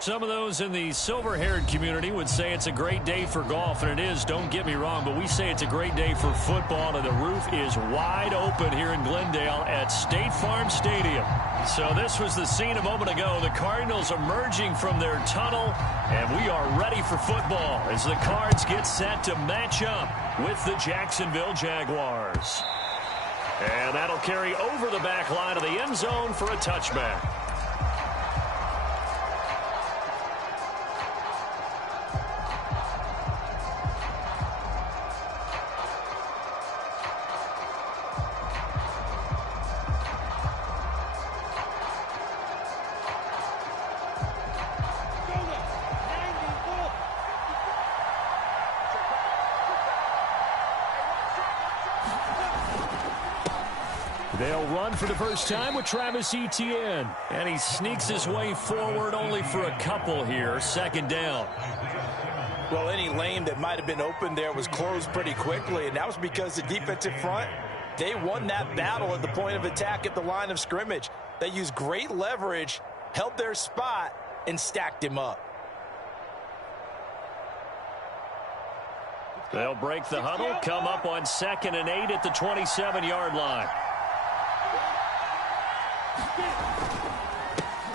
Some of those in the silver-haired community would say it's a great day for golf, and it is, don't get me wrong, but we say it's a great day for football, and the roof is wide open here in Glendale at State Farm Stadium. So this was the scene a moment ago. The Cardinals emerging from their tunnel, and we are ready for football as the Cards get set to match up with the Jacksonville Jaguars. And that'll carry over the back line of the end zone for a touchback. They'll run for the first time with Travis Etienne. And he sneaks his way forward only for a couple here. Second down. Well, any lane that might have been open there was closed pretty quickly, and that was because the defensive front, they won that battle at the point of attack at the line of scrimmage. They used great leverage, held their spot, and stacked him up. They'll break the huddle, come up on 2nd and 8 at the 27-yard line.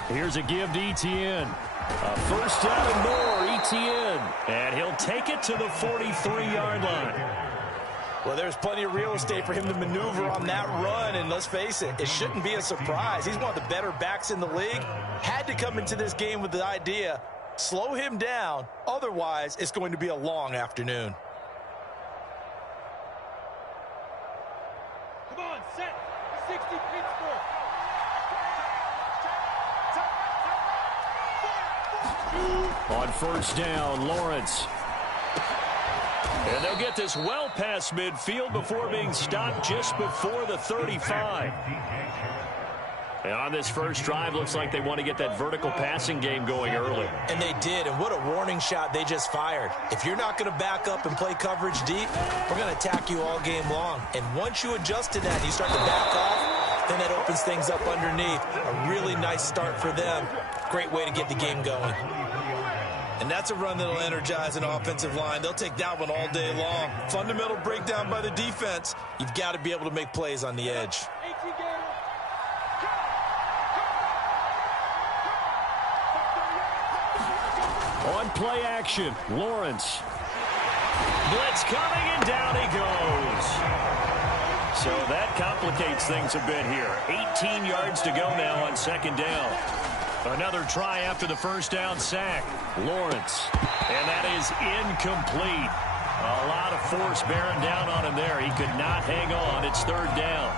Here's a give to Etienne. A first down and more, Etienne. And he'll take it to the 43-yard line. Well, there's plenty of real estate for him to maneuver on that run, and let's face it, it shouldn't be a surprise. He's one of the better backs in the league. Had to come into this game with the idea, slow him down, otherwise it's going to be a long afternoon. Come on, set. 60 Pittsburgh. On first down, Lawrence. And they'll get this well past midfield before being stopped just before the 35. And on this first drive, looks like they want to get that vertical passing game going early. And they did, and what a warning shot they just fired. If you're not going to back up and play coverage deep, we're going to attack you all game long. And once you adjust to that and you start to back off, then that opens things up underneath. A really nice start for them. Great way to get the game going. And that's a run that'll energize an offensive line. They'll take that one all day long. Fundamental breakdown by the defense. You've got to be able to make plays on the edge. On play action, Lawrence. Blitz coming, and down he goes. So that complicates things a bit here. 18 yards to go now on second down. Another try after the first down sack. Lawrence. And that is incomplete. A lot of force bearing down on him there. He could not hang on. It's third down.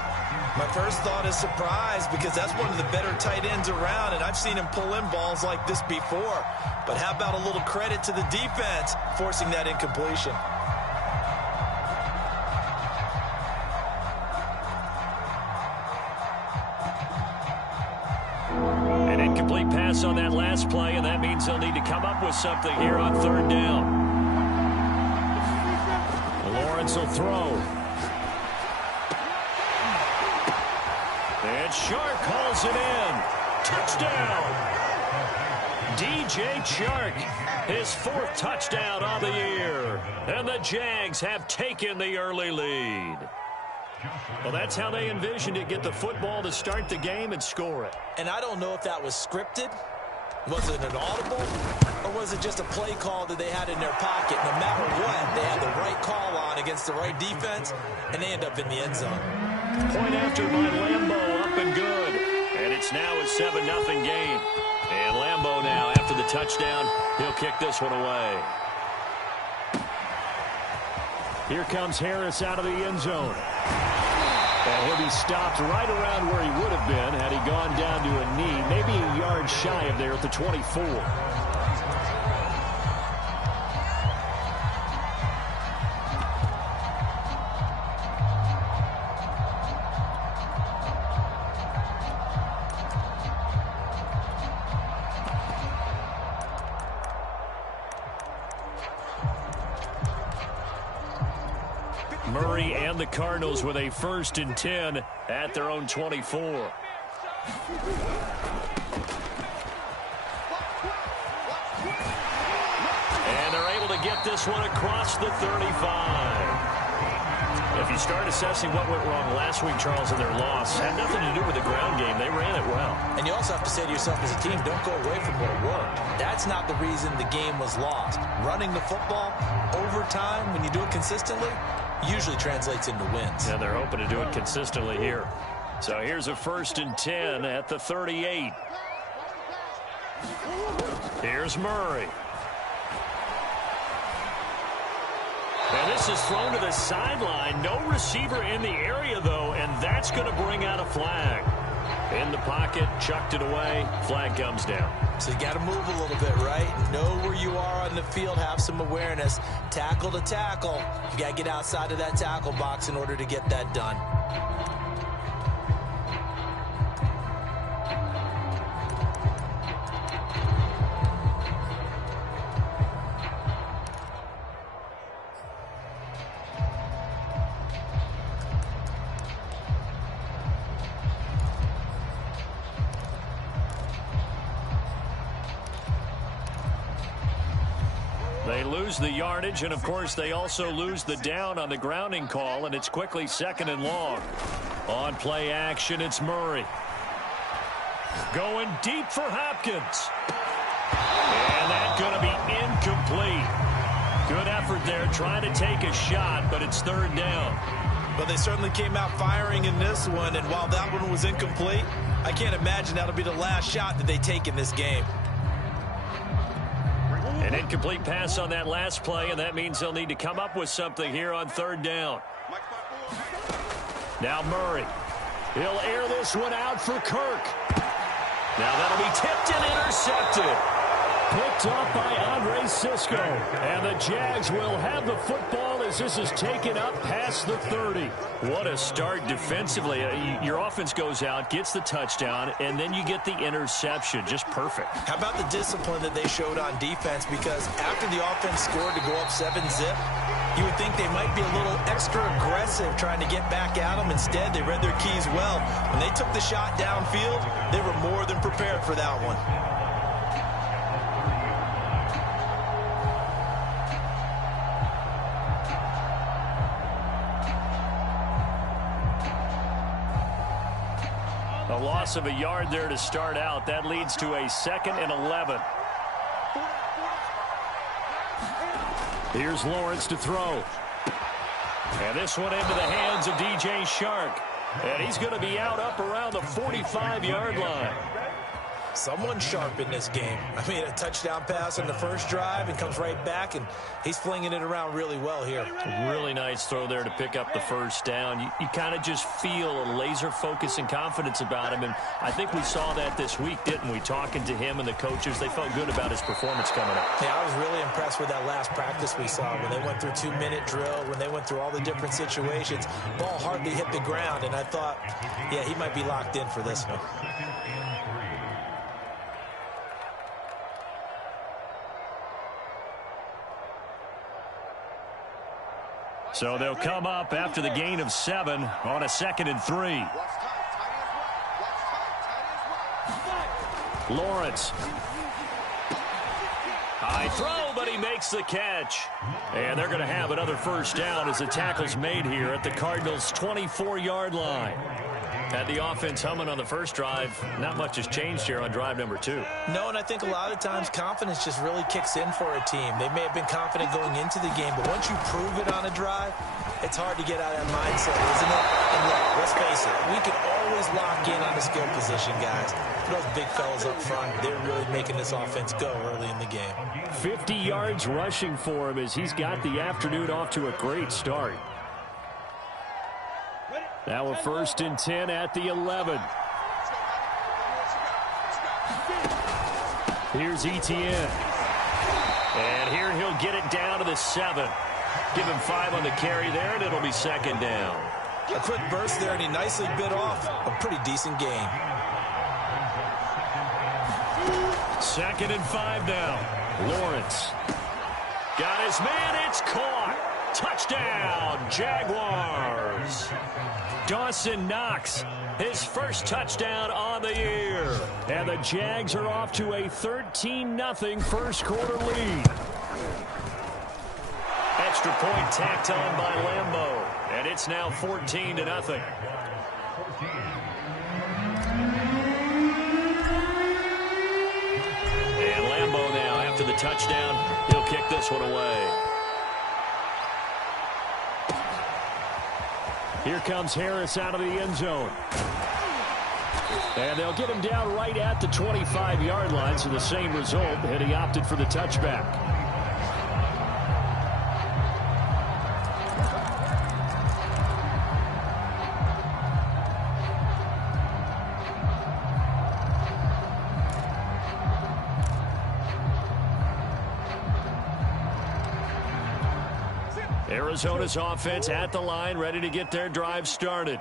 My first thought is surprise, because that's one of the better tight ends around, and I've seen him pull in balls like this before. But how about a little credit to the defense forcing that incompletion? An incomplete pass on that last play, and that means they'll need to come up with something here on third down. Lawrence will throw. And Chark hauls it in. Touchdown. DJ Chark, his 4th touchdown on the year. And the Jags have taken the early lead. Well, that's how they envisioned it. Get the football to start the game and score it. And I don't know if that was scripted. Was it an audible? Or was it just a play call that they had in their pocket? No matter what, they had the right call on against the right defense, and they end up in the end zone. Point after by Lambeau, up and good. And it's now a 7-0 game. And Lambeau now, after the touchdown, he'll kick this one away. Here comes Harris out of the end zone. And he'll be stopped right around where he would have been had he gone down to a knee, maybe a yard shy of there at the 24. Murray and the Cardinals with a 1st and 10 at their own 24. to get this one across the 35. If you start assessing what went wrong last week, Charles, in their loss, had nothing to do with the ground game. They ran it well. And you also have to say to yourself as a team, don't go away from what worked. That's not the reason the game was lost. Running the football over time, when you do it consistently, usually translates into wins. And they're hoping to do it consistently here. So here's a 1st and 10 at the 38. Here's Murray. And this is thrown to the sideline. No receiver in the area, though, and that's going to bring out a flag. In the pocket, chucked it away. Flag comes down. So you got to move a little bit, right? Know where you are on the field. Have some awareness. Tackle to tackle. You got to get outside of that tackle box in order to get that done. They lose the yardage, and, of course, they also lose the down on the grounding call, and it's quickly 2nd and long. On play action, it's Murray. Going deep for Hopkins. And that's going to be incomplete. Good effort there trying to take a shot, but it's 3rd down. But they certainly came out firing in this one, and while that one was incomplete, I can't imagine that'll be the last shot that they take in this game. An incomplete pass on that last play, and that means they'll need to come up with something here on 3rd down. Now Murray. He'll air this one out for Kirk. Now that'll be tipped and intercepted. Picked off by Andre Sisco. And the Jags will have the football as this is taken up past the 30. What a start defensively. Your offense goes out, gets the touchdown, and then you get the interception. Just perfect. How about the discipline that they showed on defense? Because after the offense scored to go up 7-zip, you would think they might be a little extra aggressive trying to get back at them. Instead, they read their keys well. When they took the shot downfield, they were more than prepared for that one. A loss of a yard there to start out. That leads to a 2nd and 11. Here's Lawrence to throw. And this one into the hands of DJ Shark. And he's going to be out up around the 45-yard line. Someone sharp in this game. I mean, a touchdown pass on the first drive and comes right back, and he's flinging it around really well here. Really nice throw there to pick up the 1st down. You kind of just feel a laser focus and confidence about him, and I think we saw that this week, didn't we? Talking to him and the coaches, they felt good about his performance coming up. Yeah, I was really impressed with that last practice we saw when they went through 2-minute drill, when they went through all the different situations. Ball hardly hit the ground, and I thought, yeah, he might be locked in for this one. So they'll come up after the gain of 7 on a 2nd and 3. Lawrence. High throw, but he makes the catch. And they're going to have another 1st down as the tackle's made here at the Cardinals' 24-yard line. Had the offense humming on the first drive. Not much has changed here on drive number 2. No, and I think a lot of times confidence just really kicks in for a team. They may have been confident going into the game, but once you prove it on a drive, it's hard to get out of that mindset, isn't it? And look, let's face it, we can always lock in on the skill position, guys. Those big fellas up front, they're really making this offense go early in the game. 50 yards rushing for him as he's got the afternoon off to a great start. Now a 1st and 10 at the 11. Here's Etienne. And here he'll get it down to the 7. Give him 5 on the carry there, and it'll be 2nd down. A quick burst there, and he nicely bit off a pretty decent gain. 2nd and 5 now. Lawrence. Got his man, it's caught. Touchdown, Jaguars. Dawson Knox, his first touchdown on the year. And the Jags are off to a 13-0 first quarter lead. extra point tacked on by Lambeau. And it's now 14-0. And Lambeau now, after the touchdown, he'll kick this one away. Here comes Harris out of the end zone. And they'll get him down right at the 25-yard line, so the same result, and he opted for the touchback. Arizona's offense at the line, ready to get their drive started.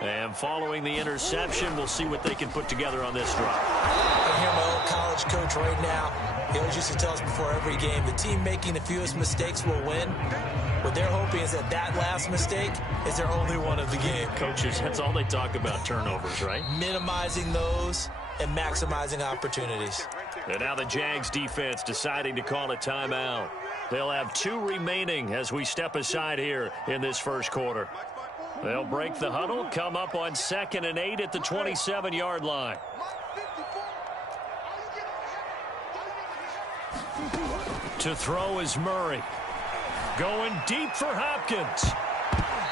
And following the interception, we'll see what they can put together on this drive. I hear my old college coach right now. He always used to tell us before every game, the team making the fewest mistakes will win. What they're hoping is that that last mistake is their only one of the game. Coaches, that's all they talk about, turnovers, right? Minimizing those and maximizing opportunities. And now the Jags defense deciding to call a timeout. They'll have 2 remaining as we step aside here in this first quarter. They'll break the huddle, come up on 2nd and 8 at the 27-yard line. To throw is Murray. Going deep for Hopkins.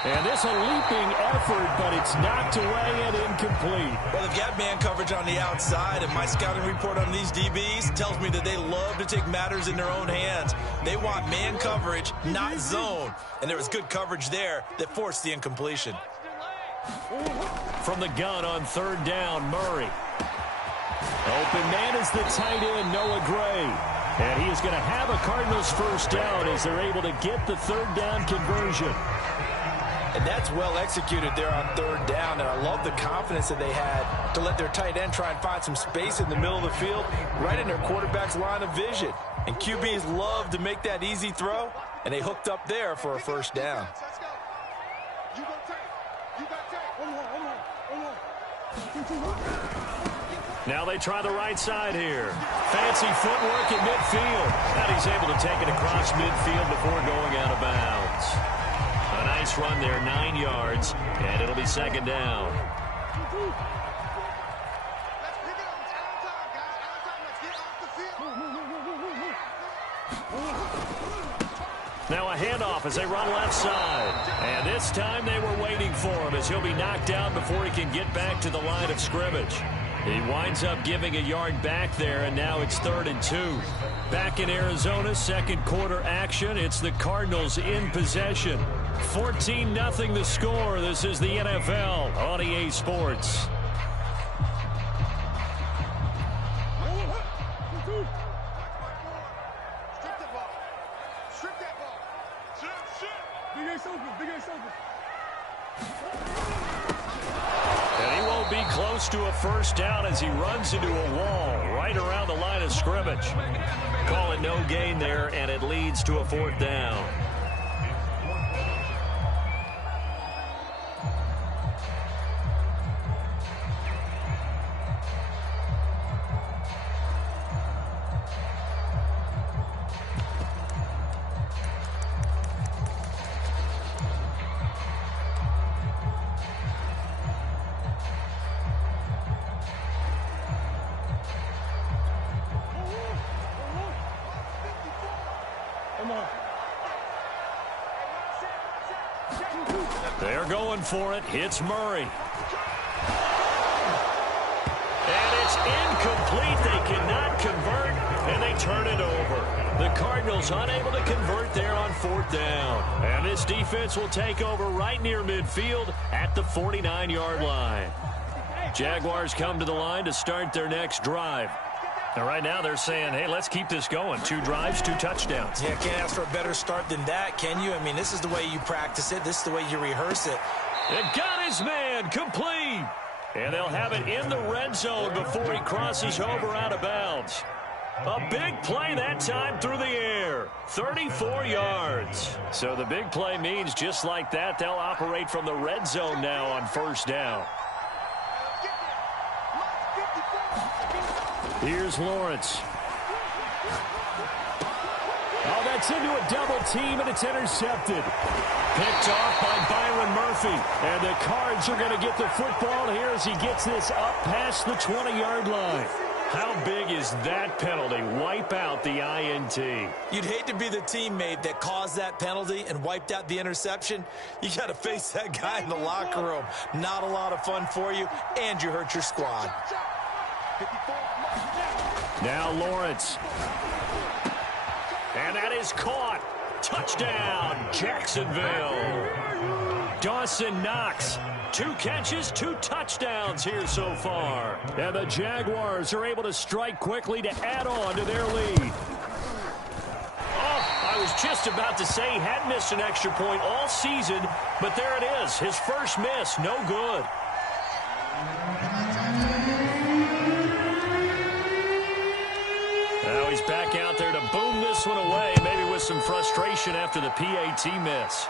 And this a leaping effort, but it's knocked away and incomplete. Well, they've got man coverage on the outside, and my scouting report on these DBs tells me that they love to take matters in their own hands. They want man coverage, not zone. And there was good coverage there that forced the incompletion. From the gun on 3rd down, Murray. Open man is the tight end, Noah Gray. And he is going to have a Cardinals first down as they're able to get the 3rd down conversion. And that's well executed there on 3rd down. And I love the confidence that they had to let their tight end try and find some space in the middle of the field, right in their quarterback's line of vision. And QBs love to make that easy throw, and they hooked up there for a first down. Now they try the right side here. Fancy footwork in midfield. And he's able to take it across midfield before going out of bounds. A nice run there, 9 yards, and it'll be 2nd down. Now a handoff as they run left side. And this time they were waiting for him as he'll be knocked down before he can get back to the line of scrimmage. He winds up giving a yard back there, and now it's 3rd and 2. Back in Arizona, 2nd quarter action. It's the Cardinals in possession. 14-0 the score. This is the NFL on EA Sports. And he won't be close to a first down as he runs into a wall right around the line of scrimmage. Call it no gain there, and it leads to a 4th down. They're going for it. It's Murray. And it's incomplete. They cannot convert, and they turn it over. The Cardinals unable to convert there on 4th down. And this defense will take over right near midfield at the 49-yard line. Jaguars come to the line to start their next drive. And right now they're saying, hey, let's keep this going. 2 drives, 2 touchdowns. Yeah, can't ask for a better start than that, can you? I mean, this is the way you practice it. This is the way you rehearse it. And got his man complete. And they'll have it in the red zone before he crosses over out of bounds. A big play that time through the air. 34 yards. So the big play means just like that, they'll operate from the red zone now on 1st down. Here's Lawrence. Oh, that gets into a double team, and it's intercepted. Picked off by Byron Murphy. And the Cards are going to get the football here as he gets this up past the 20-yard line. How big is that penalty? Wipe out the INT. You'd hate to be the teammate that caused that penalty and wiped out the interception. You got to face that guy in the locker room. Not a lot of fun for you, and you hurt your squad. Now Lawrence. And that is caught. Touchdown, Jacksonville. Dawson Knox. 2 catches, 2 touchdowns here so far. And the Jaguars are able to strike quickly to add on to their lead. Oh, I was just about to say he hadn't missed an extra point all season, but there it is. His first miss, no good. Now he's back out there to boom this one away, maybe with some frustration after the PAT miss.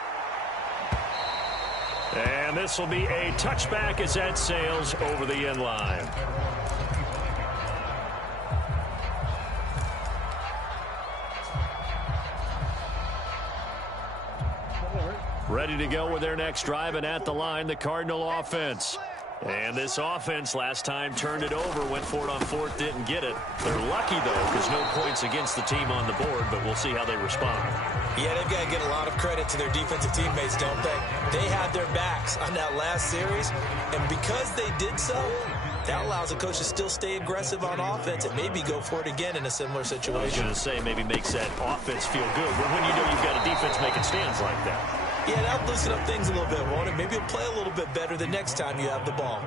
And this will be a touchback as that sails over the end line. Ready to go with their next drive, and at the line, the Cardinal offense. And this offense last time turned it over, went for it on 4th, didn't get it. They're lucky, though, because no points against the team on the board, but we'll see how they respond. Yeah, they've got to get a lot of credit to their defensive teammates, don't they? They had their backs on that last series, and because they did so, that allows the coach to still stay aggressive on offense and maybe go for it again in a similar situation. I was going to say maybe makes that offense feel good, but when you know you've got a defense making stands like that. Yeah, that'll loosen up things a little bit, won't it? Maybe you'll play a little bit better the next time you have the ball.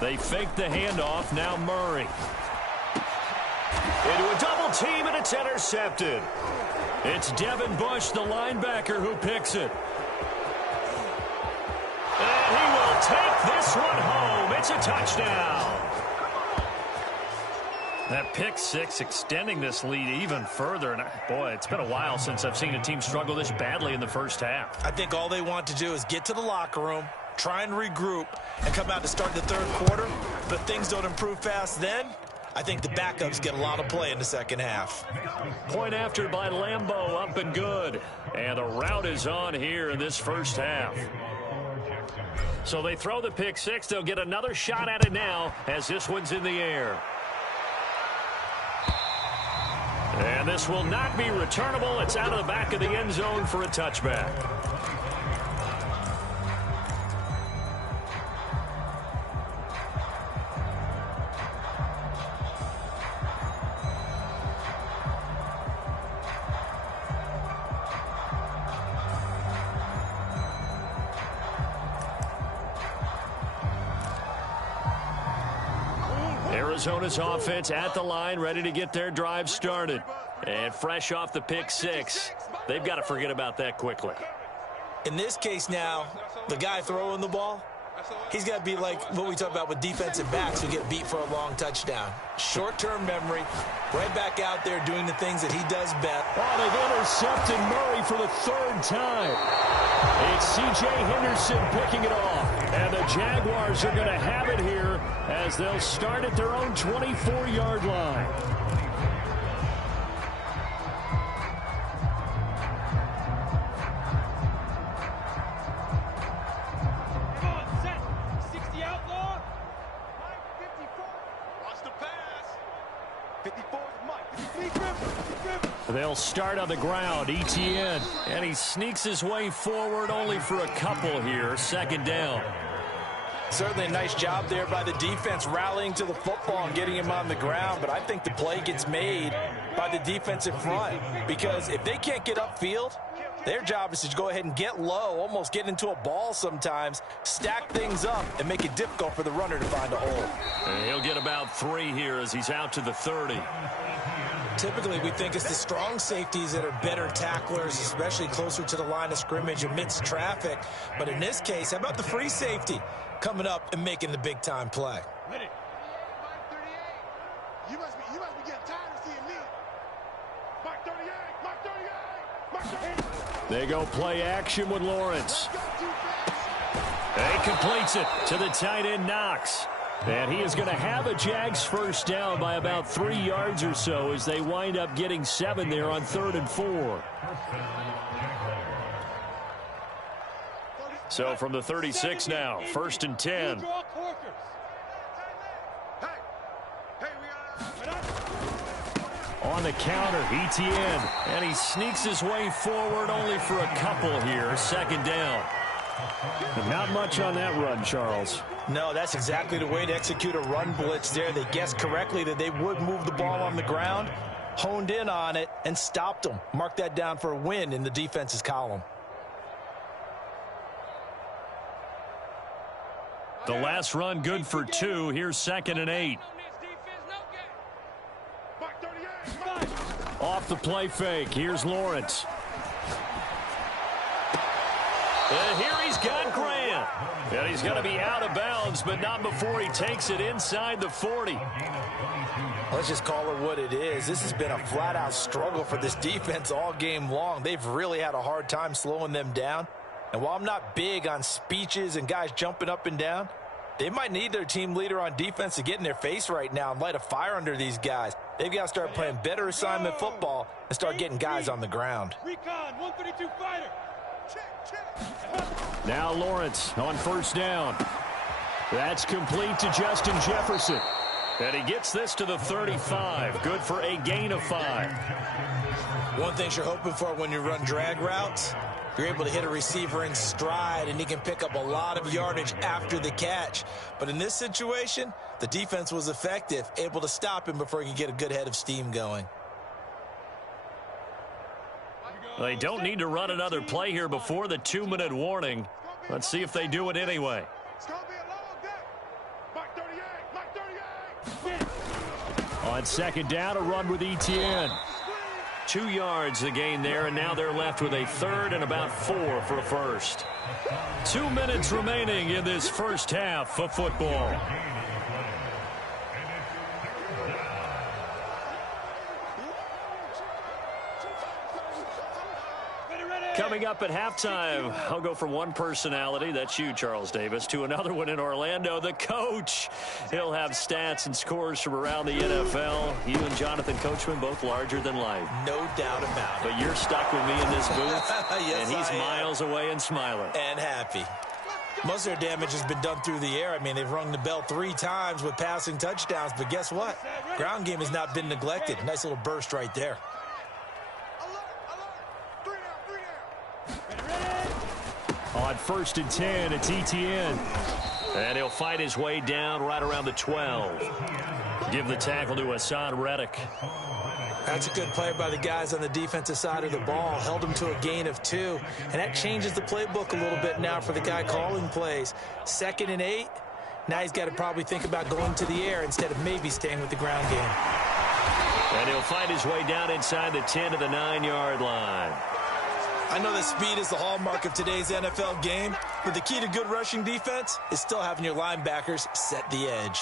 They fake the handoff. Now Murray. Into a double team, and it's intercepted. It's Devin Bush, the linebacker, who picks it. And he will take this one home. It's a touchdown. That pick six extending this lead even further. And boy, it's been a while since I've seen a team struggle this badly in the first half. I think all they want to do is get to the locker room, try and regroup, and come out to start the third quarter. But things don't improve fast then. I think the backups get a lot of play in the second half. Point after by Lambeau, up and good. And the route is on here in this first half. So they throw the pick six. They'll get another shot at it now as this one's in the air. And this will not be returnable. It's out of the back of the end zone for a touchback. Arizona's offense at the line, ready to get their drive started. And fresh off the pick six, they've got to forget about that quickly. In this case now, the guy throwing the ball, he's got to be like what we talk about with defensive backs who get beat for a long touchdown. Short-term memory, right back out there doing the things that he does best. Oh, they've intercepted Murray for the third time. It's C.J. Henderson picking it off. And the Jaguars are going to have it here as they'll start at their own 24-yard line. They'll start on the ground. Etienne. And he sneaks his way forward only for a couple here. Second down. Certainly a nice job there by the defense rallying to the football and getting him on the ground. But I think the play gets made by the defensive front. Because if they can't get upfield, their job is to go ahead and get low, almost get into a ball sometimes, stack things up, and make it difficult for the runner to find a hole. And he'll get about 3 here as he's out to the 30. Typically, we think it's the strong safeties that are better tacklers, especially closer to the line of scrimmage amidst traffic. But in this case, how about the free safety coming up and making the big-time play? You must be getting tired of seeing me. Mark 38, Mark 38, Mark 38. They go play action with Lawrence. He completes it to the tight end, Knox. And he is going to have a Jags first down by about 3 yards or so as they wind up getting 7 there on 3rd and 4. So from the 36 now, 1st and 10. On the counter, Etienne. And he sneaks his way forward only for a couple here. 2nd down. Not much on that run, Charles. No, that's exactly the way to execute a run blitz there. They guessed correctly that they would move the ball on the ground, honed in on it, and stopped them. Mark that down for a win in the defense's column. The last run good for 2. Here's 2nd and 8. Off the play fake. Here's Lawrence. And here he's got Grant. And he's going to be out of bounds, but not before he takes it inside the 40. Let's just call it what it is. This has been a flat-out struggle for this defense all game long. They've really had a hard time slowing them down. And while I'm not big on speeches and guys jumping up and down, they might need their team leader on defense to get in their face right now and light a fire under these guys. They've got to start playing better assignment football and start getting guys on the ground. Recon, 132 fighter. Now Lawrence on 1st down. That's complete to Justin Jefferson. And he gets this to the 35. Good for a gain of 5. One thing you're hoping for when you run drag routes, you're able to hit a receiver in stride, and he can pick up a lot of yardage after the catch. But in this situation, the defense was effective, able to stop him before he could get a good head of steam going. They don't need to run another play here before the 2-minute warning. Let's see if they do it anyway. On 2nd down, a run with Etienne. 2 yards the gain there, and now they're left with a 3rd and about 4 for a first. 2 minutes remaining in this first half of football. Coming up at halftime, I'll go from one personality, that's you, Charles Davis, to another one in Orlando, the coach. He'll have stats and scores from around the NFL. You and Jonathan Coachman, both larger than life. No doubt about it. But you're stuck with me in this booth, yes, and he's I miles away and smiling. And happy. Most of their damage has been done through the air. I mean, they've rung the bell 3 times with passing touchdowns, but guess what? Ground game has not been neglected. Nice little burst right there. On 1st and 10, it's Etienne. And he'll fight his way down right around the 12. Give the tackle to Hassan Reddick. That's a good play by the guys on the defensive side of the ball. Held him to a gain of 2. And that changes the playbook a little bit now for the guy calling plays. 2nd and 8. Now he's got to probably think about going to the air instead of maybe staying with the ground game. And he'll find his way down inside the 10 to the 9-yard line. I know that speed is the hallmark of today's NFL game, but the key to good rushing defense is still having your linebackers set the edge.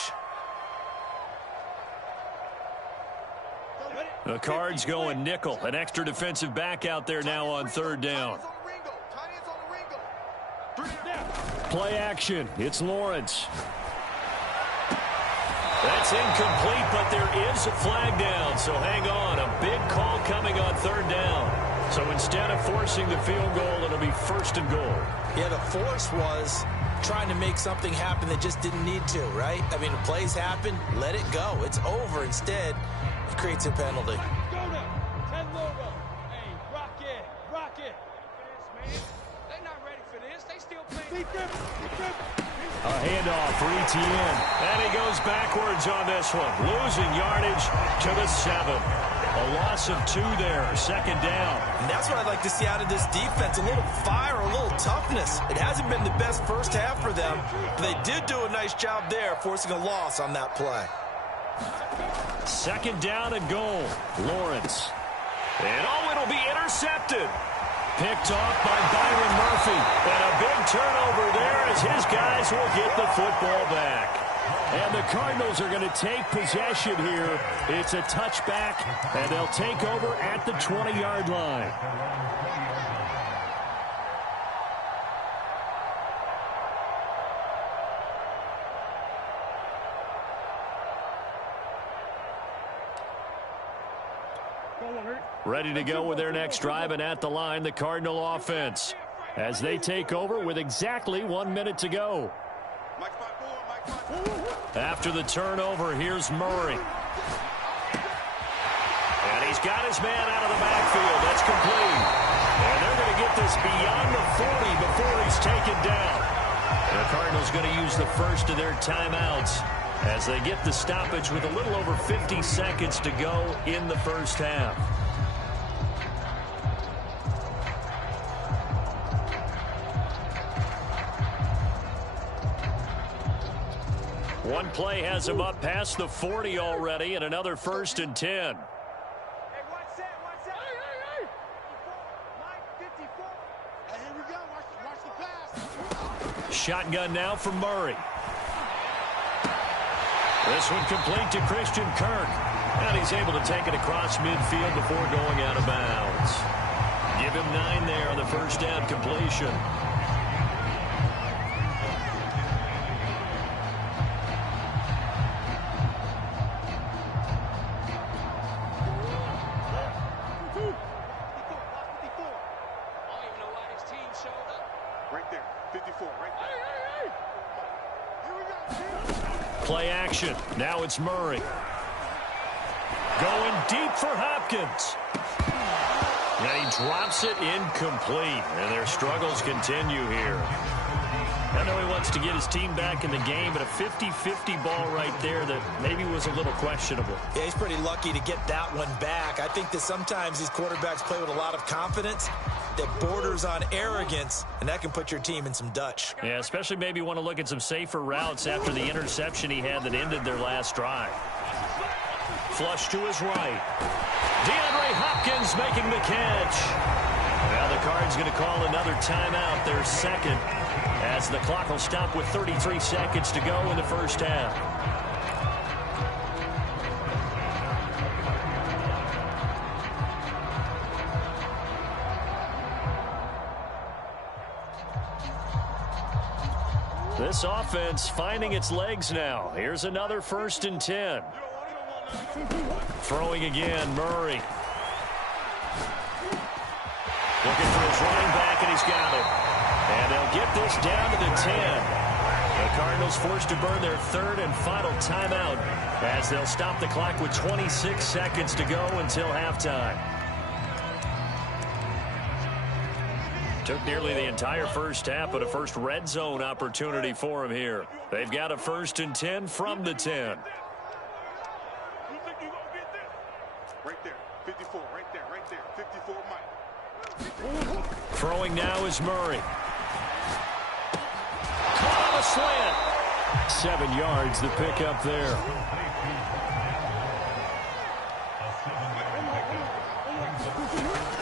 The Cards going nickel. An extra defensive back out there now on 3rd down. Play action. It's Lawrence. That's incomplete, but there is a flag down, so hang on. A big call coming on 3rd down. So instead of forcing the field goal, it'll be 1st and goal. Yeah, the force was trying to make something happen that just didn't need to, right? I mean, the plays happen, let it go. It's over. Instead, it creates a penalty. Go now. 10 logo. Hey, rock it. Rock it. They're not ready for this. They still playing. A handoff for Etienne. And he goes backwards on this one. Losing yardage to the 7. A loss of 2 there, 2nd down. And that's what I'd like to see out of this defense. A little fire, a little toughness. It hasn't been the best first half for them, but they did do a nice job there, forcing a loss on that play. 2nd down and goal. Lawrence. And it'll be intercepted. Picked off by Byron Murphy. And a big turnover there as his guys will get the football back. And the Cardinals are going to take possession here. It's a touchback, and they'll take over at the 20-yard line. Ready to go with their next drive, and at the line, the Cardinal offense, as they take over with exactly 1 minute to go. After the turnover, here's Murray. And he's got his man out of the backfield. That's complete. And they're going to get this beyond the 40 before he's taken down. The Cardinals going to use the first of their timeouts as they get the stoppage with a little over 50 seconds to go in the first half. One play has him up past the 40 already, and another 1st and 10. Shotgun now from Murray. This one complete to Christian Kirk. And he's able to take it across midfield before going out of bounds. Give him 9 there on the first down completion. Play action. Now it's Murray. Going deep for Hopkins. And he drops it incomplete. And their struggles continue here. I know he wants to get his team back in the game, but a 50-50 ball right there that maybe was a little questionable. Yeah, he's pretty lucky to get that one back. I think that sometimes these quarterbacks play with a lot of confidence that borders on arrogance, and that can put your team in some Dutch. Yeah, especially maybe want to look at some safer routes after the interception he had that ended their last drive. Flush to his right. DeAndre Hopkins making the catch. Now the Cards going to call another timeout, their second, as the clock will stop with 33 seconds to go in the first half. This offense finding its legs now. Here's another 1st and 10. Throwing again, Murray. Looking for his running back, and he's got it. And they'll get this down to the 10. The Cardinals forced to burn their 3rd and final timeout as they'll stop the clock with 26 seconds to go until halftime. Took nearly the entire first half, but a first red zone opportunity for him here. They've got a 1st and 10 from the 10. You think you're going to get this? Right there. 54. Right there. 54 Mike. Throwing now is Murray. Caught on a slant. 7 yards the pick up there.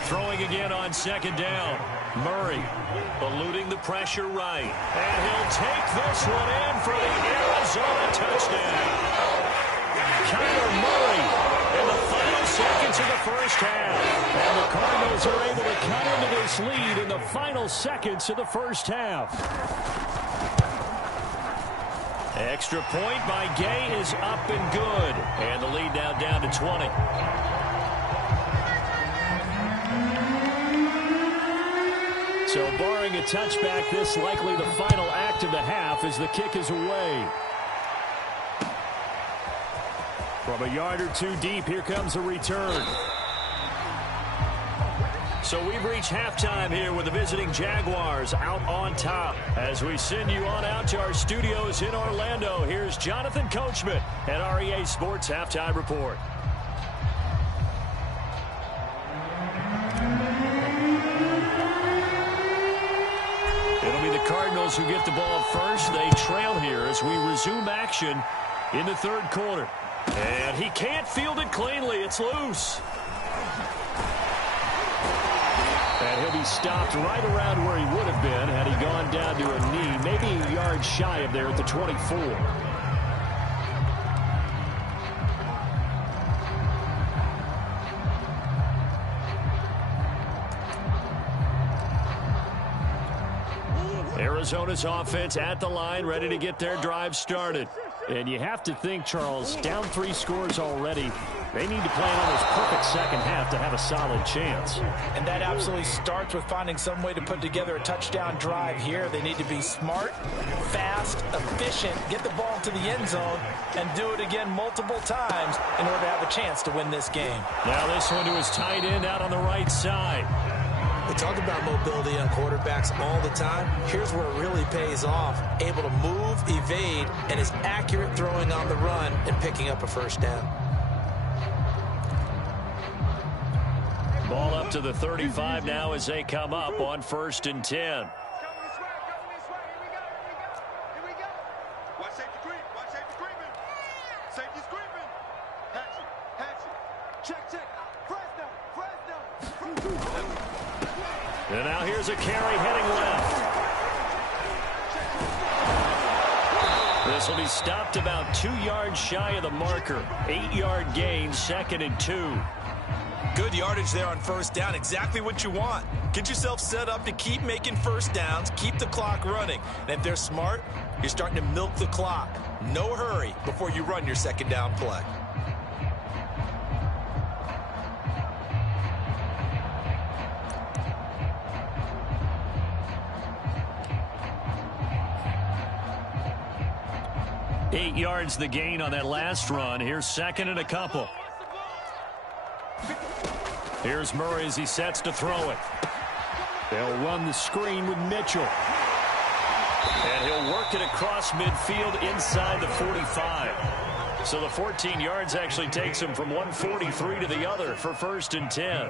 Throwing again on 2nd down. Murray eluding the pressure right. And he'll take this one in for the Arizona touchdown. Kyler Murray in the final seconds of the first half. And the Cardinals are able to cut into this lead in the final seconds of the first half. Extra point by Gay is up and good. And the lead now down to 20. So barring a touchback, this likely the final act of the half as the kick is away. From a yard or 2 deep, here comes a return. So we've reached halftime here with the visiting Jaguars out on top. As we send you on out to our studios in Orlando, here's Jonathan Coachman at REA Sports Halftime Report. Cardinals who get the ball first. They trail here as we resume action in the 3rd quarter. And he can't field it cleanly. It's loose. And he'll be stopped right around where he would have been had he gone down to a knee, maybe a yard shy of there at the 24. Arizona's offense at the line, ready to get their drive started. And you have to think, Charles, down 3 scores already. They need to play an almost perfect second half to have a solid chance. And that absolutely starts with finding some way to put together a touchdown drive here. They need to be smart, fast, efficient, get the ball to the end zone, and do it again multiple times in order to have a chance to win this game. Now this one to his tight end out on the right side. We talk about mobility on quarterbacks all the time. Here's where it really pays off. Able to move, evade, and is accurate throwing on the run and picking up a first down. Ball up to the 35 now as they come up on 1st and 10. And now here's a carry heading left. This will be stopped about 2 yards shy of the marker. 8-yard gain, 2nd and 2. Good yardage there on first down. Exactly what you want. Get yourself set up to keep making first downs, keep the clock running. And if they're smart, you're starting to milk the clock. No hurry before you run your second down play. Eight yards the gain on that last run. Here's 2nd and a couple. Here's Murray as he sets to throw it. They'll run the screen with Mitchell. And he'll work it across midfield inside the 45. So the 14 yards actually takes him from 143 to the other for 1st and 10.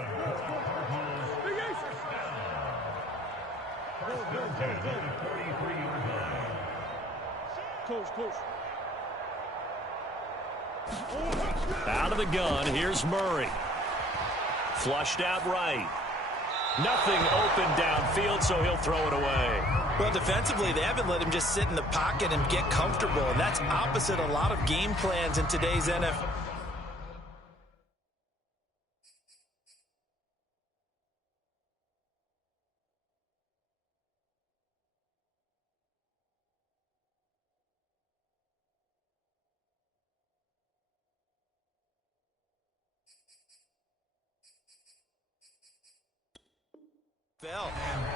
Out of the gun, here's Murray. Flushed out right. Nothing open downfield, so he'll throw it away. Well, defensively, they haven't let him just sit in the pocket and get comfortable, and that's opposite a lot of game plans in today's NFL.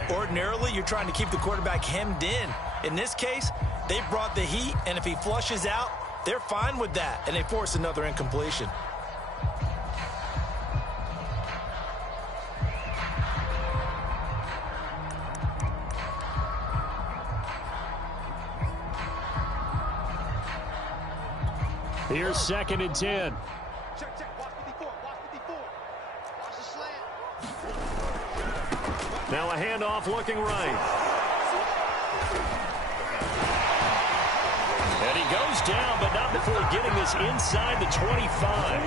Ordinarily, you're trying to keep the quarterback hemmed in. In this case, they brought the heat, and if he flushes out, they're fine with that, and they force another incompletion. Here's 2nd and 10. Now a handoff looking right. And he goes down, but not before getting this inside the 25.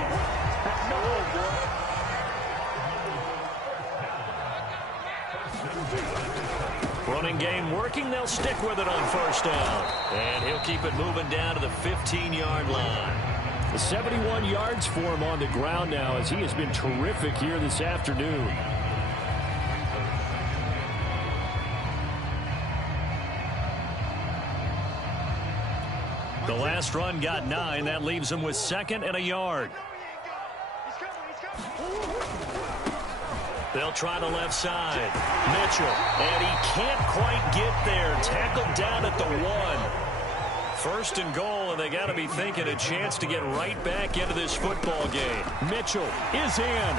Running game working. They'll stick with it on 1st down. And he'll keep it moving down to the 15-yard line. The 71 yards for him on the ground now as he has been terrific here this afternoon. The last run got 9. That leaves him with 2nd and a yard. They'll try the left side. Mitchell, and he can't quite get there. Tackled down at the 1. 1st and goal, and they got to be thinking a chance to get right back into this football game. Mitchell is in.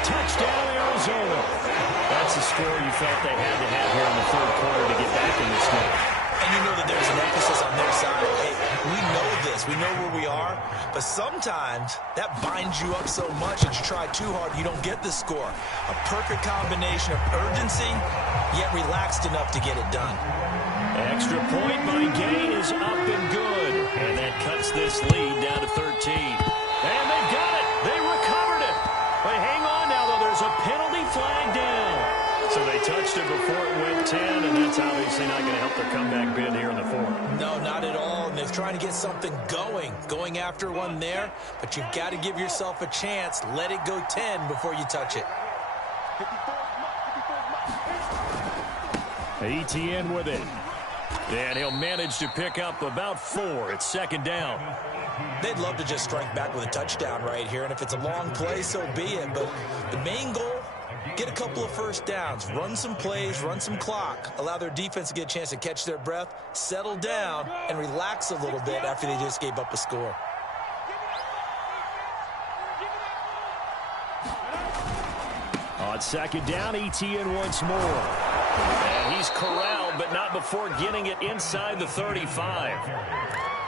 Touchdown, Arizona. That's the score you felt they had to have here in the 3rd quarter to get back in this game. And you know that there's an emphasis on their side. Hey, we know this. We know where we are. But sometimes that binds you up so much that you try too hard, you don't get the score. A perfect combination of urgency, yet relaxed enough to get it done. Extra point by Gay is up and good. And that cuts this lead down to 13. And they got it. They recovered it. But hang on now, though. There's a penalty flag down. So they touched it before it went 10, and that's obviously not going to help their comeback bid here in the 4th. No, not at all. And they're trying to get something going after one there. But you've got to give yourself a chance. Let it go 10 before you touch it. ETN with it. And he'll manage to pick up about 4. It's 2nd down. They'd love to just strike back with a touchdown right here, and if it's a long play, so be it. But the main goal, get a couple of first downs, run some plays, run some clock, allow their defense to get a chance to catch their breath, settle down, and relax a little bit after they just gave up a score. On second down, ETN once more. And he's corralled, but not before getting it inside the 35.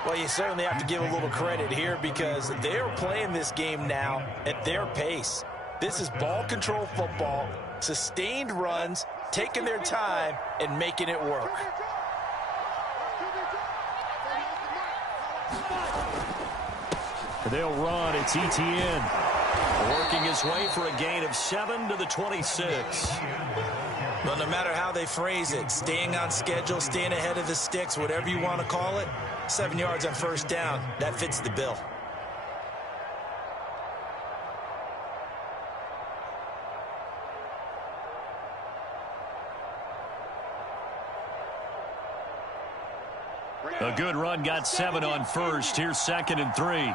Well, you certainly have to give a little credit here because they're playing this game now at their pace. This is ball control football, sustained runs, taking their time, and making it work. They'll run. It's ETN. Working his way for a gain of 7 to the 26. Well, no matter how they phrase it, staying on schedule, staying ahead of the sticks, whatever you want to call it, 7 yards on first down, that fits the bill. A good run got 7 on first. Here's 2nd and 3.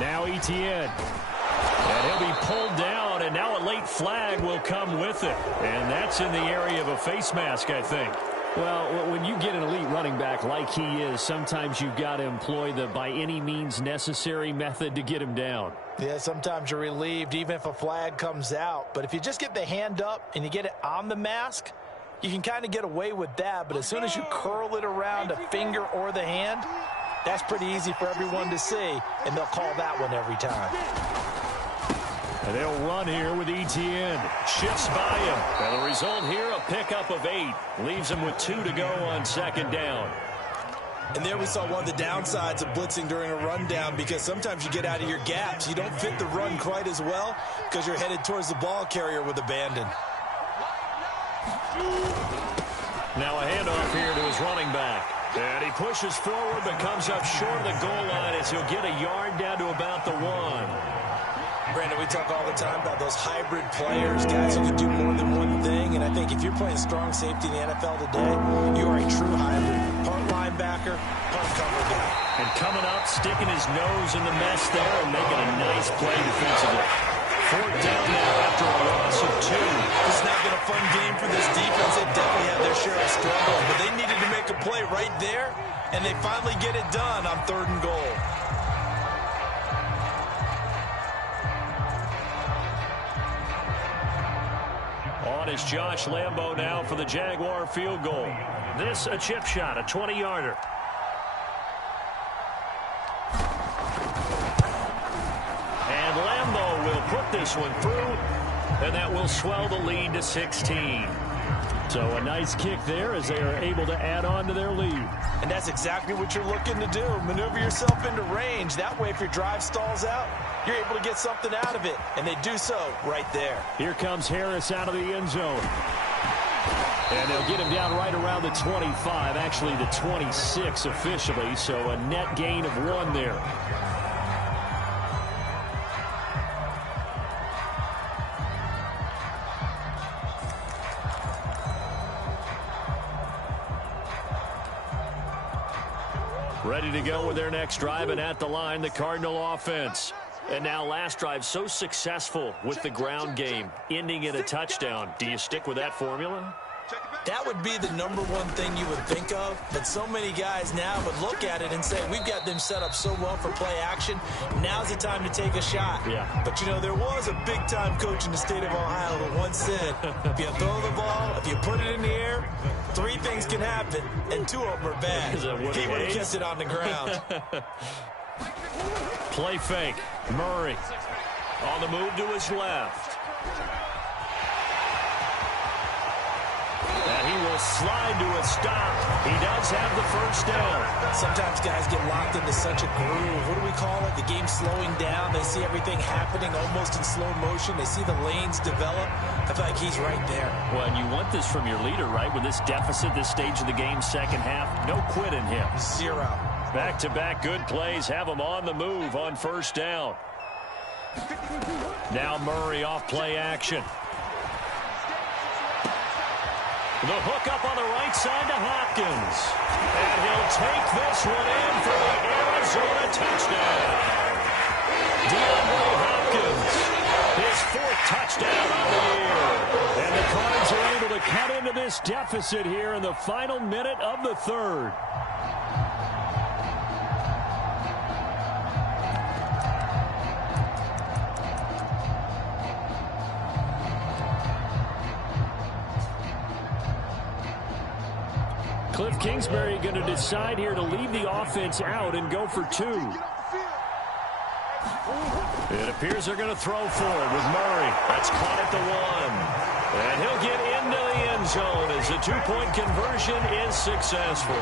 Now ETN. And he'll be pulled down, and now a late flag will come with it. And that's in the area of a face mask, I think. Well, when you get an elite running back like he is, sometimes you've got to employ the by any means necessary method to get him down. Yeah, sometimes you're relieved even if a flag comes out. But if you just get the hand up and you get it on the mask, you can kind of get away with that. But as soon as you curl it around a finger or the hand, that's pretty easy for everyone to see, and they'll call that one every time. And they'll run here with ETN. Shifts by him. And the result here, a pickup of 8. Leaves him with 2 to go on second down. And there we saw one of the downsides of blitzing during a rundown, because sometimes you get out of your gaps. You don't fit the run quite as well because you're headed towards the ball carrier with abandon. Now a handoff here to his running back. And he pushes forward but comes up short of the goal line as he'll get a yard down to about the 1. Brandon, we talk all the time about those hybrid players, guys who can do more than one thing. And I think if you're playing strong safety in the NFL today, you are a true hybrid. Part linebacker, part cover guy. And coming up, sticking his nose in the mess there and making a nice play defensively. 4th down now after a loss of 2. This has not been a fun game for this defense. They definitely had their share of struggles, but they needed to make a play right there, and they finally get it done on 3rd and goal. On is Josh Lambo now for the Jaguar field goal. This a chip shot, a 20-yarder. And Lambo will put this one through, and that will swell the lead to 16. So a nice kick there as they are able to add on to their lead. And that's exactly what you're looking to do. Maneuver yourself into range. That way, if your drive stalls out, you're able to get something out of it. And they do so right there. Here comes Harris out of the end zone. And they'll get him down right around the 25, actually the 26 officially. So a net gain of 1 there. Ready to go with their next drive, and at the line, the Cardinal offense. And now last drive so successful with the ground game, ending in a touchdown. Do you stick with that formula? That would be the #1 thing you would think of, but so many guys now would look at it and say, we've got them set up so well for play action, now's the time to take a shot. Yeah. But, you know, there was a big-time coach in the state of Ohio that once said, if you throw the ball, if you put it in the air, 3 things can happen, and 2 of them are bad. He would have kept it on the ground. Play fake. Murray on the move to his left. And he will slide to a stop. He does have the first down. Sometimes guys get locked into such a groove. What do we call it? The game slowing down. They see everything happening almost in slow motion. They see the lanes develop. I feel like he's right there. Well, and you want this from your leader, right? With this deficit, this stage of the game, second half, no quit in him. 0. Back-to-back good plays have him on the move on first down. Now Murray off play action. The hook up on the right side to Hopkins. And he'll take this one in for the Arizona touchdown. DeAndre Hopkins, his 4th touchdown on the year. And the Cards are able to cut into this deficit here in the final minute of the 3rd. Cliff Kingsbury going to decide here to leave the offense out and go for 2. It appears they're going to throw forward with Murray. That's caught at the 1. And he'll get into the end zone as the 2-point conversion is successful.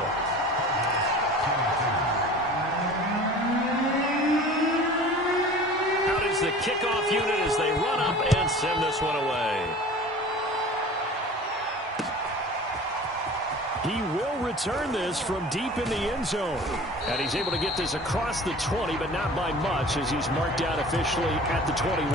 Out is the kickoff unit as they run up and send this one away. He will return this from deep in the end zone. And he's able to get this across the 20, but not by much as he's marked down officially at the 21.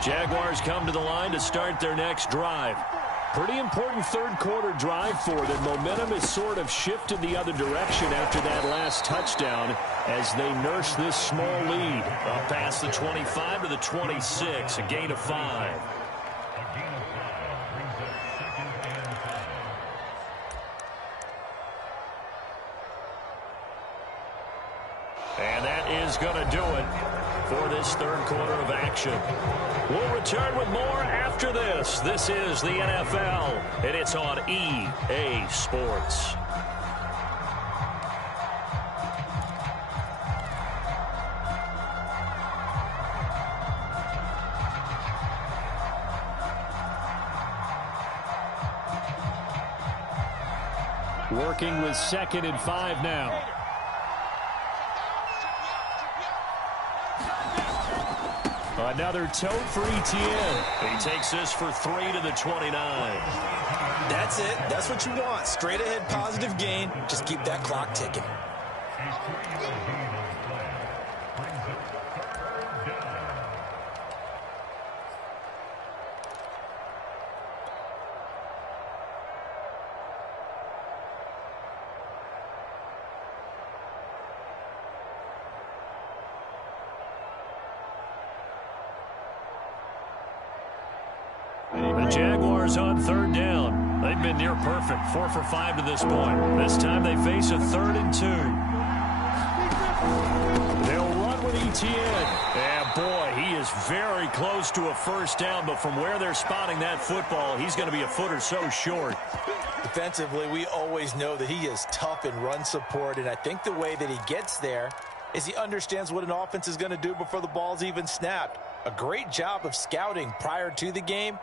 Jaguars come to the line to start their next drive. Pretty important 3rd quarter drive for them. Momentum has sort of shifted the other direction after that last touchdown as they nurse this small lead. Up past the 25 to the 26, a gain of 5. And that is going to do it for this 3rd quarter of action. We'll return with more after this. This is the NFL, and it's on EA Sports. Working with 2nd and 5 now. Another tote for Etienne. He takes this for 3 to the 29. That's it. That's what you want. Straight ahead positive gain. Just keep that clock ticking. The Jaguars on 3rd down. They've been near perfect, 4 for 5 to this point. This time they face a 3rd and 2. They'll run with Etienne. And boy, he is very close to a 1st down, but from where they're spotting that football, he's going to be a foot or so short. Defensively, we always know that he is tough in run support, and I think the way that he gets there is he understands what an offense is going to do before the ball's even snapped. A great job of scouting prior to the game,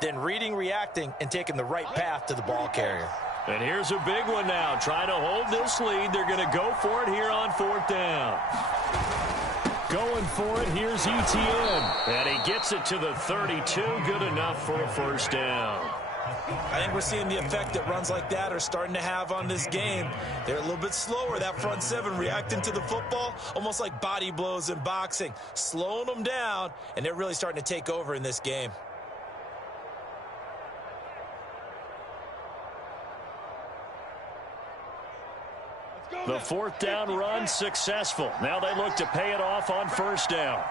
then reading, reacting, and taking the right path to the ball carrier. And here's a big one now. Trying to hold this lead. They're going to go for it here on 4th down. Going for it. Here's Etienne. And he gets it to the 32. Good enough for a 1st down. I think we're seeing the effect that runs like that are starting to have on this game. They're a little bit slower, that front 7 reacting to the football, almost like body blows in boxing, slowing them down, and they're really starting to take over in this game. The 4th down run successful. Now they look to pay it off on 1st down.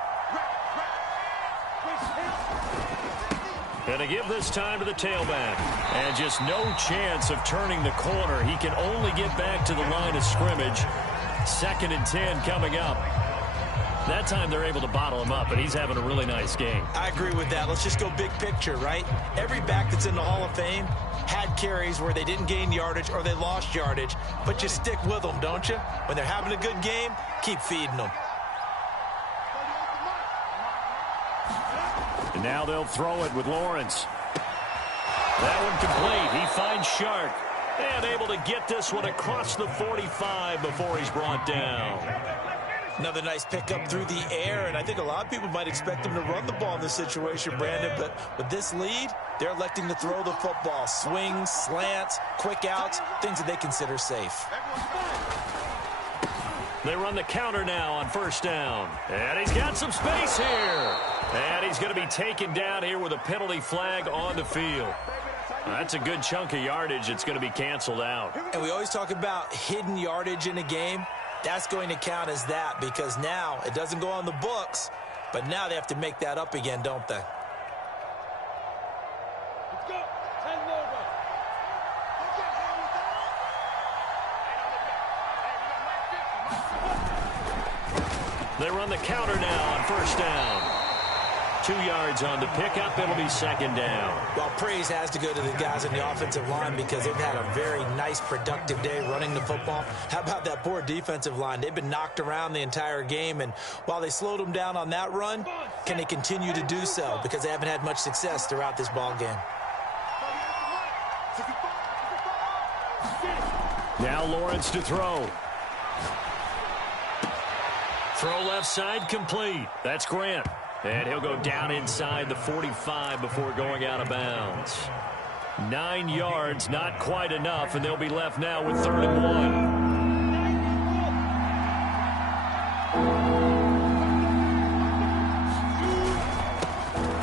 And to give this time to the tailback. And just no chance of turning the corner. He can only get back to the line of scrimmage. 2nd and 10 coming up. That time they're able to bottle him up, and he's having a really nice game. I agree with that. Let's just go big picture, right? Every back that's in the Hall of Fame had carries where they didn't gain yardage or they lost yardage, but you stick with them, don't you? When they're having a good game, keep feeding them. And now they'll throw it with Lawrence. That one complete. He finds Shark. And able to get this one across the 45 before he's brought down. Another nice pickup through the air, and I think a lot of people might expect him to run the ball in this situation, Brandon, but with this lead, they're electing to throw the football. Swings, slants, quick outs, things that they consider safe. They run the counter now on first down. And he's got some space here. And he's going to be taken down here with a penalty flag on the field. That's a good chunk of yardage. It's going to be canceled out. And we always talk about hidden yardage in a game. That's going to count as that because now it doesn't go on the books, but now they have to make that up again, don't they? Let's go. 10 logo. They run the counter now on first down. 2 yards on the pickup. It'll be second down. Well, praise has to go to the guys on the offensive line because they've had a very nice, productive day running the football. How about that poor defensive line? They've been knocked around the entire game, and while they slowed them down on that run, can they continue to do so? Because they haven't had much success throughout this ball game. Now Lawrence to throw. Throw left side complete. That's Grant. And he'll go down inside the 45 before going out of bounds. 9 yards, not quite enough, and they'll be left now with 3rd and 1.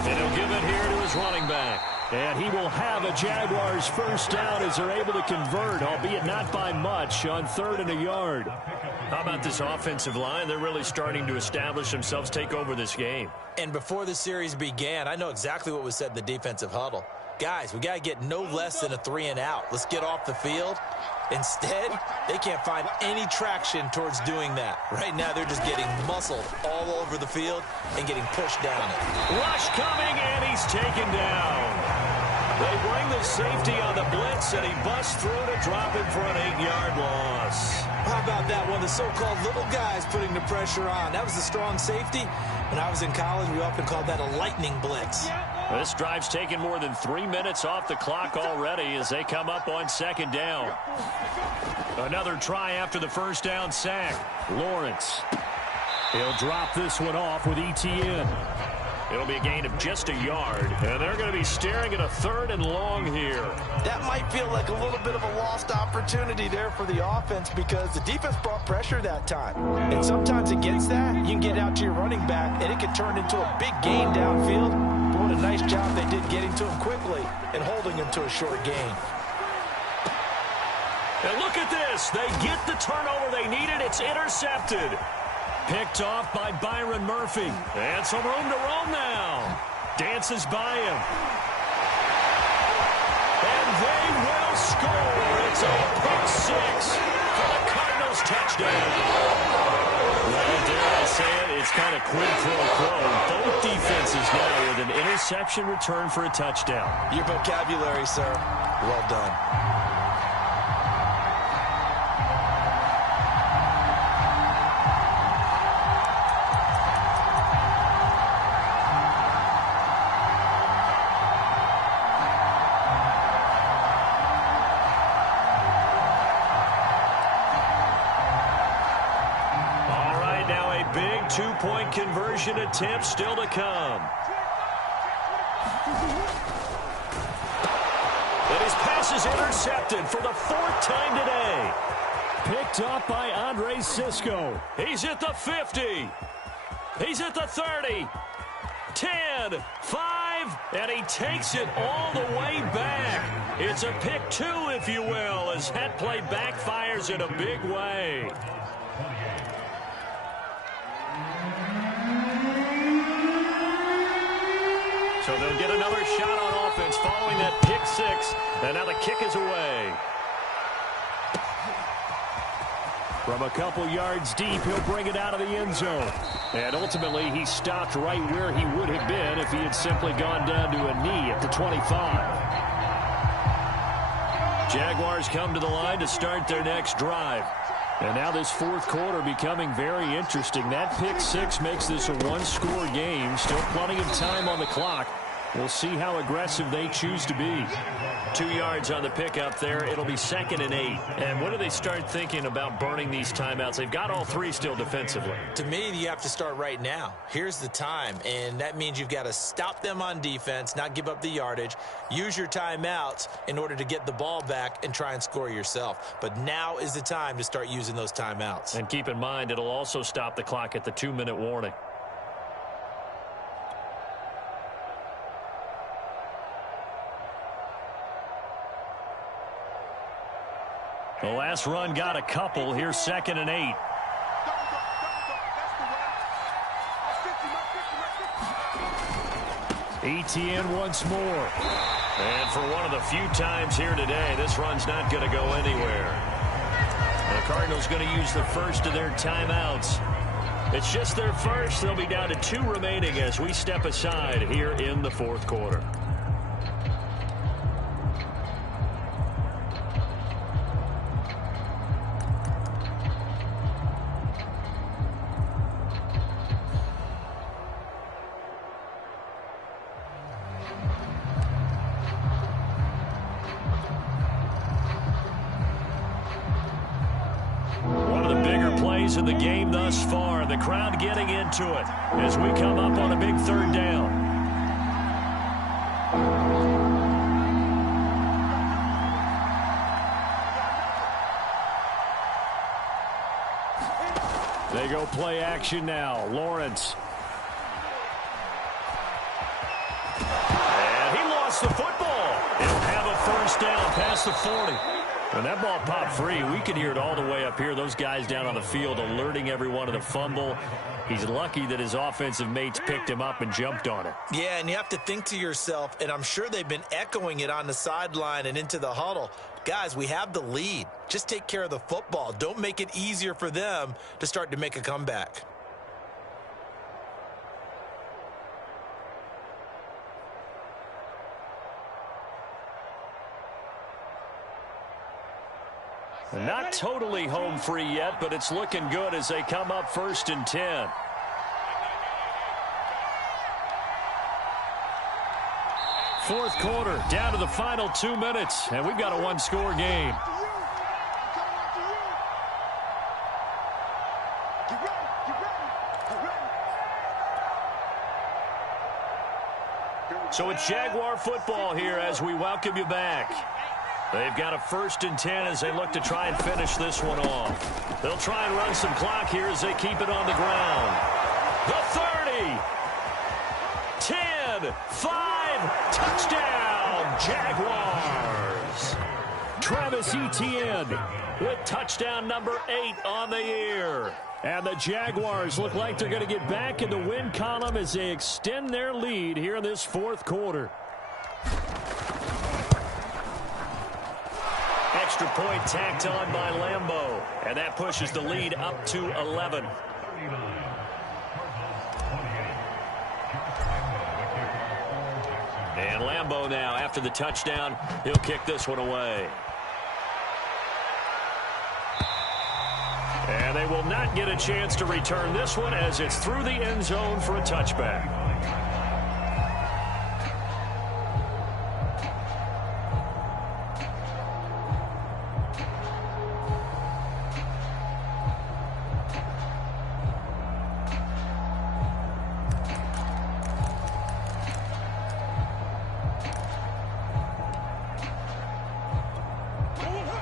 And he'll give it here to his running back. And he will have a Jaguars first down as they're able to convert, albeit not by much, on 3rd and a yard. How about this offensive line? They're really starting to establish themselves, take over this game. And before the series began, I know exactly what was said in the defensive huddle. Guys, we got to get no less than a 3 and out. Let's get off the field. Instead, they can't find any traction towards doing that. Right now, they're just getting muscled all over the field and getting pushed down it. Rush coming, and he's taken down. They bring the safety on the blitz, and he busts through to drop him for an 8-yard loss. How about that? One of the so-called little guys putting the pressure on. That was a strong safety. When I was in college, we often called that a lightning blitz. This drive's taken more than 3 minutes off the clock already as they come up on second down. Another try after the first down sack. Lawrence. He'll drop this one off with ETN. It'll be a gain of just a yard, and they're going to be staring at a 3rd and long here. That might feel like a little bit of a lost opportunity there for the offense because the defense brought pressure that time. And sometimes against that, you can get out to your running back, and it can turn into a big gain downfield. But what a nice job they did getting to him quickly and holding him to a short gain. And look at this. They get the turnover they needed. It's intercepted. Picked off by Byron Murphy. And some room to roam now. Dances by him. And they will score. It's a pick 6 for the Cardinals touchdown. Well, dare I say it, it's kind of quid pro quo. Both defenses now with an interception return for a touchdown. Your vocabulary, sir. Well done. Two-point conversion attempt still to come. And his pass is intercepted for the 4th time today. Picked up by Andre Cisco. He's at the 50. He's at the 30. 10, 5, and he takes it all the way back. It's a pick 2, if you will, as that play backfires in a big way. So they'll get another shot on offense following that pick 6. And now the kick is away. From a couple yards deep, he'll bring it out of the end zone. And ultimately, he stopped right where he would have been if he had simply gone down to a knee at the 25. Jaguars come to the line to start their next drive. And now this 4th quarter becoming very interesting. That pick 6 makes this a 1-score game. Still plenty of time on the clock. We'll see how aggressive they choose to be. 2 yards on the pickup there. It'll be 2nd and 8. And when do they start thinking about burning these timeouts? They've got all 3 still defensively. To me, you have to start right now. Here's the time, and that means you've got to stop them on defense, not give up the yardage, use your timeouts in order to get the ball back and try and score yourself. But now is the time to start using those timeouts. And keep in mind, it'll also stop the clock at the 2-minute warning. The last run got a couple. Here's 2nd and 8. ETN once more. And for one of the few times here today, this run's not going to go anywhere. The Cardinals going to use the first of their timeouts. It's just their first. They'll be down to 2 remaining as we step aside here in the 4th quarter. In the game thus far, the crowd getting into it as we come up on a big 3rd down. They go play action now. Lawrence. And he lost the football. He'll have a 1st down past the 40. When that ball popped free, we could hear it all the way up here. Those guys down on the field alerting everyone of the fumble. He's lucky that his offensive mates picked him up and jumped on it. Yeah, and you have to think to yourself, and I'm sure they've been echoing it on the sideline and into the huddle. Guys, we have the lead. Just take care of the football. Don't make it easier for them to start to make a comeback. Not totally home free yet, but it's looking good as they come up 1st and 10. Fourth quarter, down to the final 2 minutes, and we've got a 1-score game. So it's Jaguar football here as we welcome you back. They've got a 1st and 10 as they look to try and finish this one off. They'll try and run some clock here as they keep it on the ground. The 30, 10, 5, touchdown, Jaguars. Travis Etienne with touchdown number 8 on the year. And the Jaguars look like they're going to get back in the win column as they extend their lead here in this 4th quarter. Extra point tacked on by Lambeau, and that pushes the lead up to 11. And Lambeau now, after the touchdown, he'll kick this one away. And they will not get a chance to return this one as it's through the end zone for a touchback.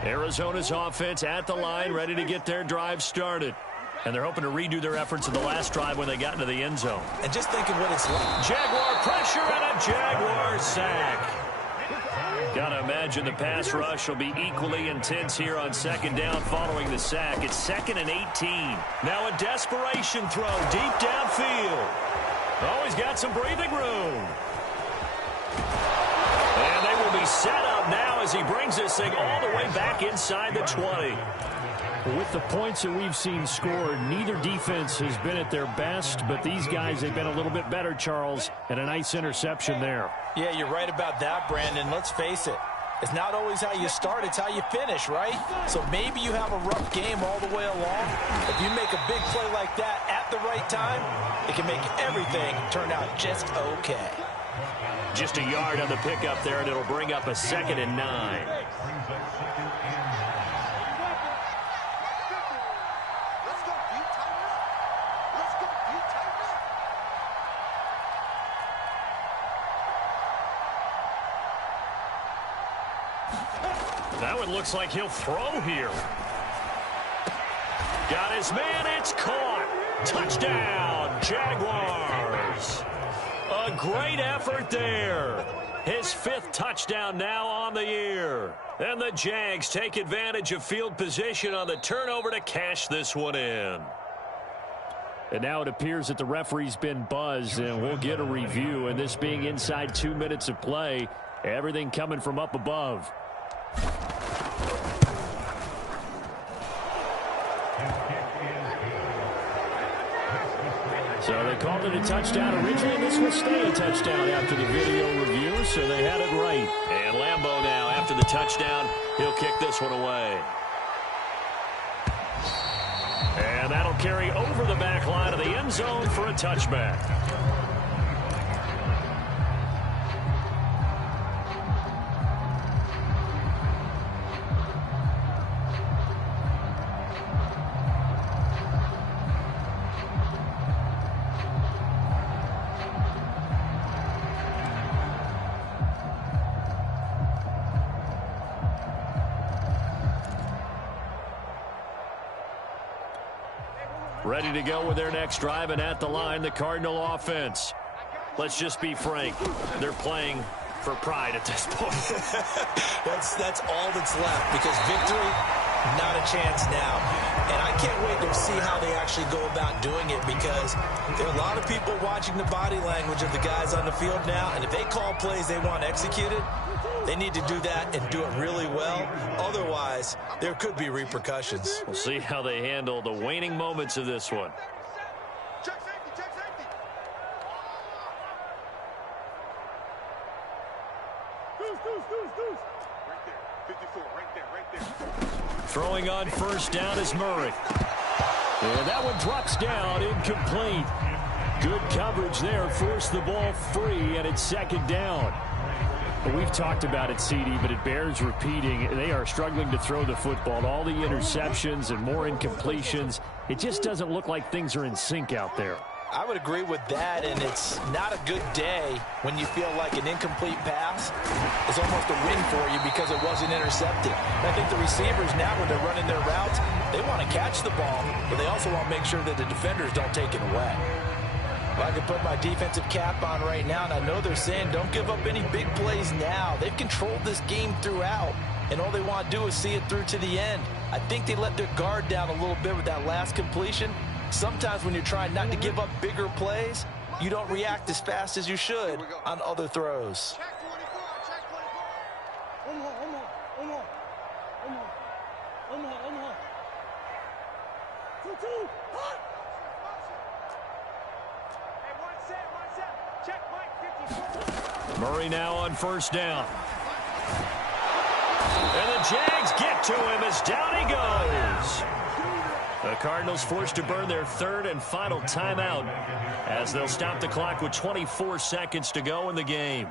Arizona's offense at the line, ready to get their drive started. And they're hoping to redo their efforts in the last drive when they got into the end zone. And just think of what it's like. Jaguar pressure and a Jaguar sack. Gotta imagine the pass rush will be equally intense here on 2nd down following the sack. It's 2nd and 18. Now a desperation throw deep downfield. Always got some breathing room. And they will be set up now as he brings this thing all the way back inside the 20. With the points that we've seen scored, neither defense has been at their best, but these guys have been a little bit better, Charles, and a nice interception there. Yeah, you're right about that, Brandon. Let's face it. It's not always how you start, it's how you finish, right? So maybe you have a rough game all the way along. If you make a big play like that at the right time, it can make everything turn out just okay. Just a yard on the pickup there, and it'll bring up a 2nd and 9. That one looks like he'll throw here. Got his man, it's caught. Touchdown, Jaguars. A great effort there. His 5th touchdown now on the year. And the Jags take advantage of field position on the turnover to cash this one in. And now it appears that the referee's been buzzed, and we'll get a review. And this being inside 2 minutes of play, everything coming from up above. So they called it a touchdown originally, and this will stay a touchdown after the video review, so they had it right. And Lambeau now, after the touchdown, he'll kick this one away. And that'll carry over the back line of the end zone for a touchback. Ready to go with their next drive, and at the line, the Cardinal offense. Let's just be frank. They're playing for pride at this point. That's all that's left, because victory, not a chance now. And I can't wait to see how they actually go about doing it, because there are a lot of people watching the body language of the guys on the field now, and if they call plays they want executed, they need to do that and do it really well. Otherwise, there could be repercussions. We'll see how they handle the waning moments of this one. Check safety, check safety. Deuce. Right there, 54, right there. Throwing on first down is Murray. And that one drops down, incomplete. Good coverage there, forced the ball free, and it's 2nd down. We've talked about it, CD, but it bears repeating. They are struggling to throw the football. All the interceptions and more incompletions. It just doesn't look like things are in sync out there. I would agree with that, and it's not a good day when you feel like an incomplete pass is almost a win for you because it wasn't intercepted. And I think the receivers now, when they're running their routes, they want to catch the ball, but they also want to make sure that the defenders don't take it away. Well, I can put my defensive cap on right now, and I know they're saying don't give up any big plays now. They've controlled this game throughout, and all they want to do is see it through to the end. I think they let their guard down a little bit with that last completion. Sometimes when you're trying not to give up bigger plays, you don't react as fast as you should on other throws. Check 24, check 24. Omaha. 2-2, hot. Hey, one set. Check Mike, 54. Murray now on first down. And the Jags get to him as down he goes. The Cardinals forced to burn their 3rd and final timeout as they'll stop the clock with 24 seconds to go in the game.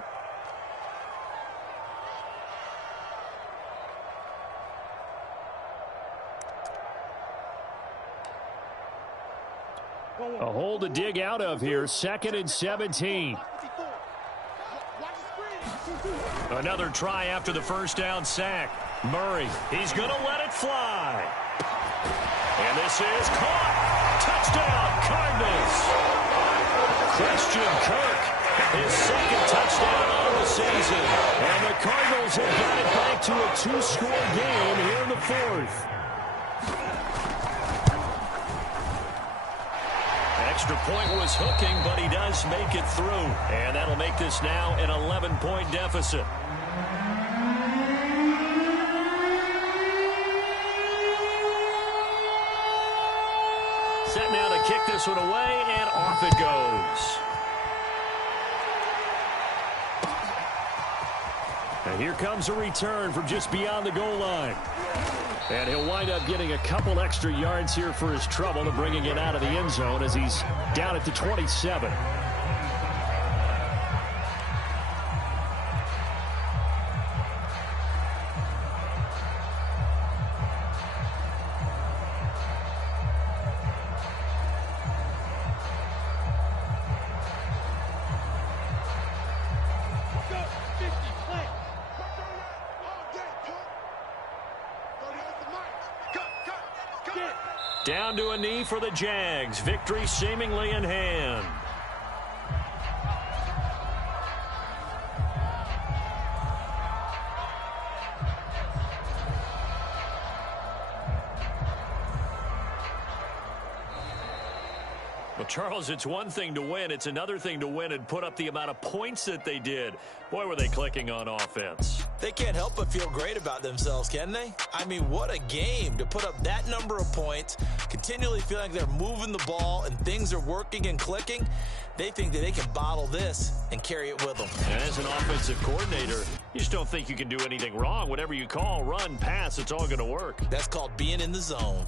A hole to dig out of here, 2nd and 17. Another try after the first down sack. Murray, he's going to let it fly. And this is caught. Touchdown, Cardinals. Christian Kirk, his 2nd touchdown on the season. And the Cardinals have got it back to a 2-score game here in the 4th. Extra point was hooking, but he does make it through. And that'll make this now an 11-point deficit. Set now to kick this one away, and off it goes. And here comes a return from just beyond the goal line. And he'll wind up getting a couple extra yards here for his trouble and bringing it out of the end zone as he's down at the 27. Down to a knee for the Jags. Victory seemingly in hand. Well, Charles, it's one thing to win. It's another thing to win and put up the amount of points that they did. Boy, were they clicking on offense. They can't help but feel great about themselves, can they? I mean, what a game to put up that number of points, continually feeling like they're moving the ball and things are working and clicking. They think that they can bottle this and carry it with them. And as an offensive coordinator, you just don't think you can do anything wrong. Whatever you call, run, pass, it's all going to work. That's called being in the zone.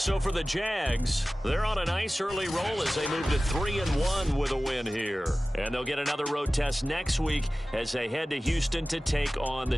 So for the Jags, they're on a nice early roll as they move to 3-1 with a win here. And they'll get another road test next week as they head to Houston to take on the